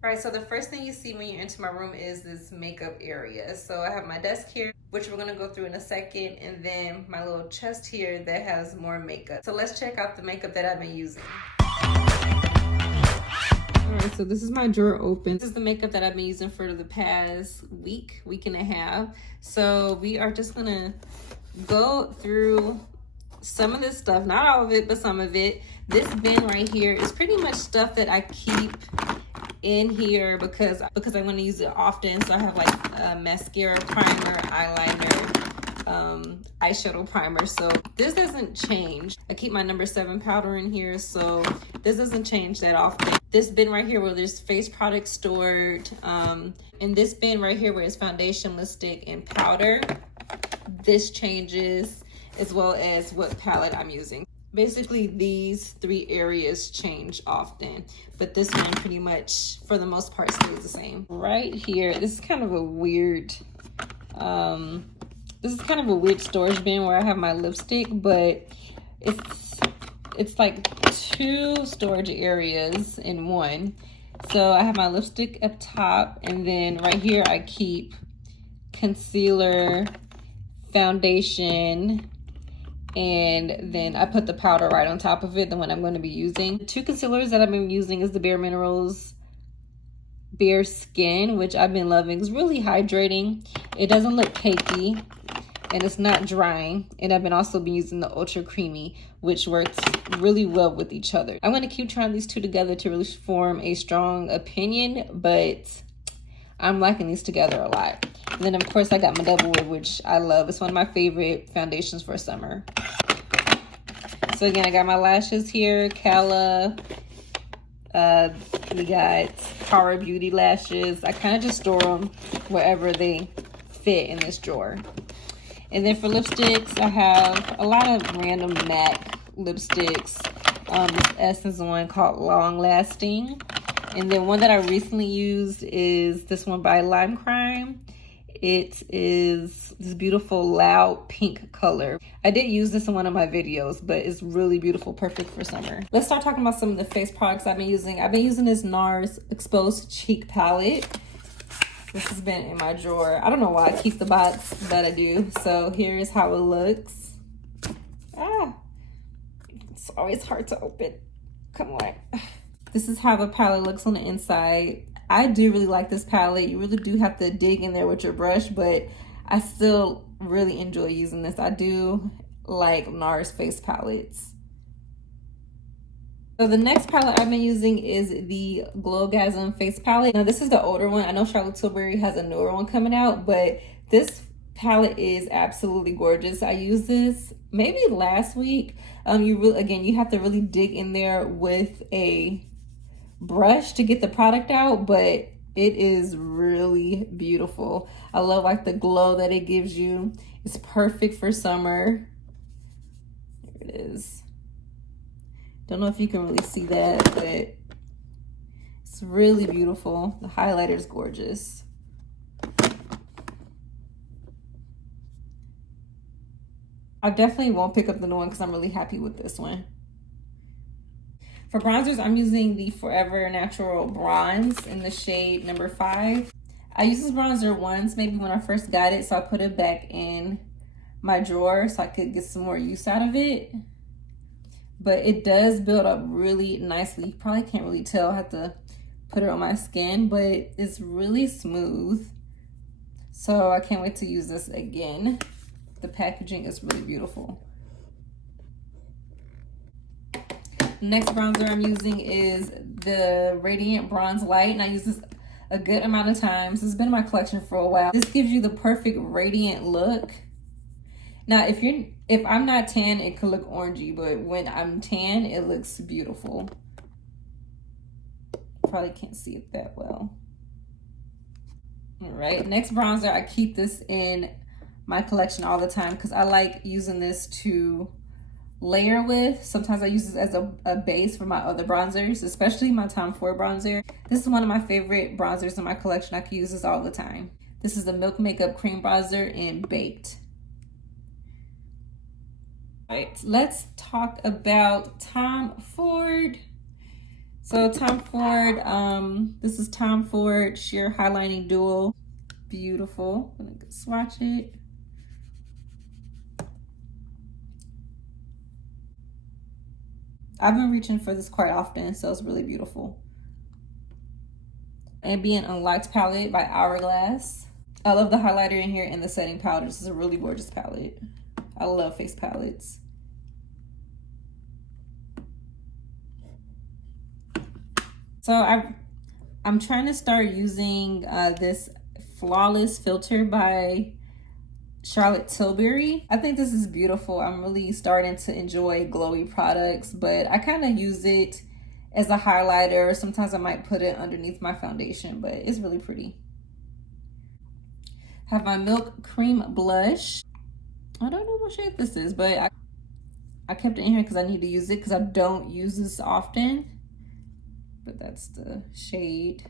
All right, so the first thing you see when you enter my room is this makeup area. So I have my desk here, which we're gonna go through in a second, and then my little chest here that has more makeup. So let's check out the makeup that I've been using. All right, so this is my drawer open. This is the makeup that I've been using for the past week and a half. So we are just gonna go through some of this stuff, not all of it, but some of it. This bin right here is pretty much stuff that I keep in here because I want to use it often. So I have like a mascara, primer, eyeliner, eyeshadow primer. So this doesn't change. I keep my number 7 powder in here, so this doesn't change that often. This bin right here where there's face products stored, and this bin right here where it's foundation, lipstick, and powder, this changes, as well as what palette I'm using. Basically, these 3 areas change often, but this one pretty much, for the most part, stays the same. Right here, this is kind of a weird, storage bin where I have my lipstick, but it's like 2 storage areas in one. So I have my lipstick up top, and then right here I keep concealer, foundation, and then I put the powder right on top of it, the one I'm going to be using. The 2 concealers that I've been using is the Bare Minerals Bare Skin, which I've been loving. It's really hydrating. It doesn't look cakey, and it's not drying. And I've been also been using the Ultra Creamy, which works really well with each other. I'm going to keep trying these 2 together to really form a strong opinion, but I'm liking these together a lot. And then, of course, I got my Double Wear, which I love. It's one of my favorite foundations for summer. So, again, I got my lashes here, Cala. We got Power Beauty lashes. I kind of just store them wherever they fit in this drawer. And then for lipsticks, I have a lot of random MAC lipsticks. This Essence one called Long Lasting. And then one that I recently used is this one by Lime Crime. It is this beautiful loud pink color. I did use this in one of my videos, but it's really beautiful, perfect for summer. Let's start talking about some of the face products I've been using. I've been using this NARS Exposed Cheek Palette. This has been in my drawer. I don't know why I keep the box, but I do. So here's how it looks. It's always hard to open. Come on. This is how the palette looks on the inside. I do really like this palette. You really do have to dig in there with your brush, but I still really enjoy using this. I do like NARS face palettes. So the next palette I've been using is the Glogasm face palette. Now this is the older one. I know Charlotte Tilbury has a newer one coming out, but this palette is absolutely gorgeous. I used this maybe last week. You have to really dig in there with a brush to get the product out, but it is really beautiful. I love like the glow that it gives you. It's perfect for summer. Here it is. Don't know if you can really see that, but it's really beautiful. The highlighter is gorgeous. I definitely won't pick up the new one because I'm really happy with this one. For bronzers, I'm using the Forever Natural Bronze in the shade number 5. I used this bronzer once, maybe when I first got it, so I put it back in my drawer so I could get some more use out of it. But it does build up really nicely. You probably can't really tell. I have to put it on my skin, but it's really smooth. So I can't wait to use this again. The packaging is really beautiful. Next bronzer I'm using is the Radiant Bronze Light, and I use this a good amount of times. It's been in my collection for a while. This gives you the perfect radiant look. Now, if I'm not tan, it could look orangey, but when I'm tan, it looks beautiful. Probably can't see it that well. All right, next bronzer, I keep this in my collection all the time because I like using this to layer with. Sometimes I use this as a base for my other bronzers, especially my Tom Ford bronzer. This is one of my favorite bronzers in my collection. I can use this all the time. This is the Milk Makeup Cream Bronzer in Baked. All right, let's talk about Tom Ford. So Tom Ford, this is Tom Ford Sheer Highlighting Duo. Beautiful. I'm gonna swatch it. I've been reaching for this quite often, so it's really beautiful. Ambient Unlocked palette by Hourglass. I love the highlighter in here and the setting powder. This is a really gorgeous palette. I love face palettes. So I'm trying to start using this Flawless filter by Charlotte Tilbury. I think this is beautiful. I'm really starting to enjoy glowy products, but I kind of use it as a highlighter. Sometimes I might put it underneath my foundation, but it's really pretty. Have my Milk Cream blush. I don't know what shade this is, but I kept it in here because I need to use it because I don't use this often. But that's the shade.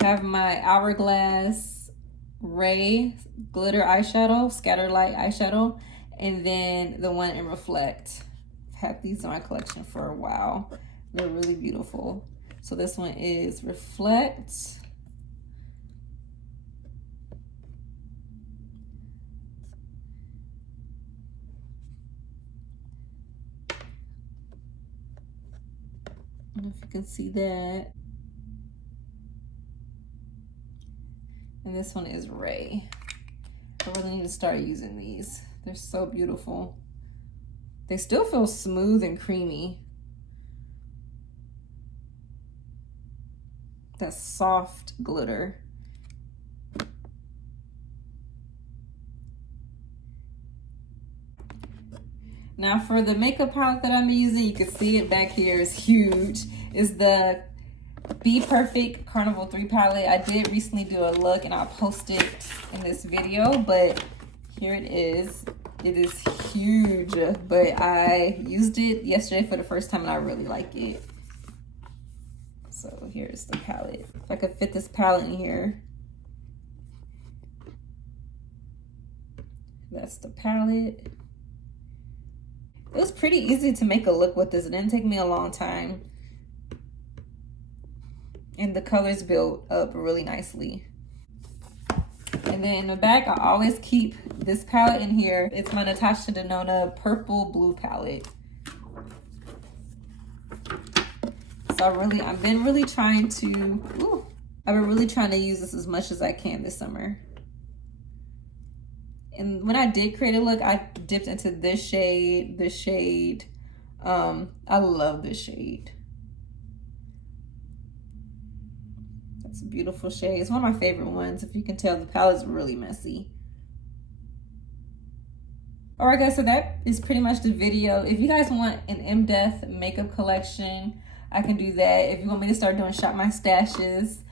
Have my Hourglass Ray glitter eyeshadow, Scatter Light eyeshadow, and then the one in Reflect. I've had these in my collection for a while. They're really beautiful. So this one is Reflect. I don't know if you can see that. And this one is Ray. I really need to start using these. They're so beautiful. They still feel smooth and creamy. That soft glitter. Now for the makeup palette that I'm using, you can see it back here, it's huge. It's the Be Perfect Carnival 3 palette. I did recently do a look and I'll post it in this video, but here it is. It is huge, but I used it yesterday for the first time and I really like it. So here's the palette. If I could fit this palette in here. That's the palette. It was pretty easy to make a look with this. It didn't take me a long time. And the colors built up really nicely. And then in the back, I always keep this palette in here. It's my Natasha Denona Purple Blue palette. So I've been really trying to use this as much as I can this summer. And when I did create a look, I dipped into this shade, I love this shade. That's a beautiful shade. It's one of my favorite ones. If you can tell, the palette's really messy. All right, guys, so that is pretty much the video. If you guys want an in-depth makeup collection, I can do that. If you want me to start doing Shop My Stashes,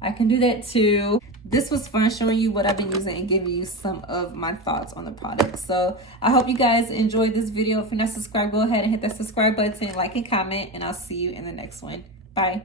I can do that too. This was fun showing you what I've been using and giving you some of my thoughts on the product. So I hope you guys enjoyed this video. If you're not subscribed, go ahead and hit that subscribe button, like and comment, and I'll see you in the next one. Bye.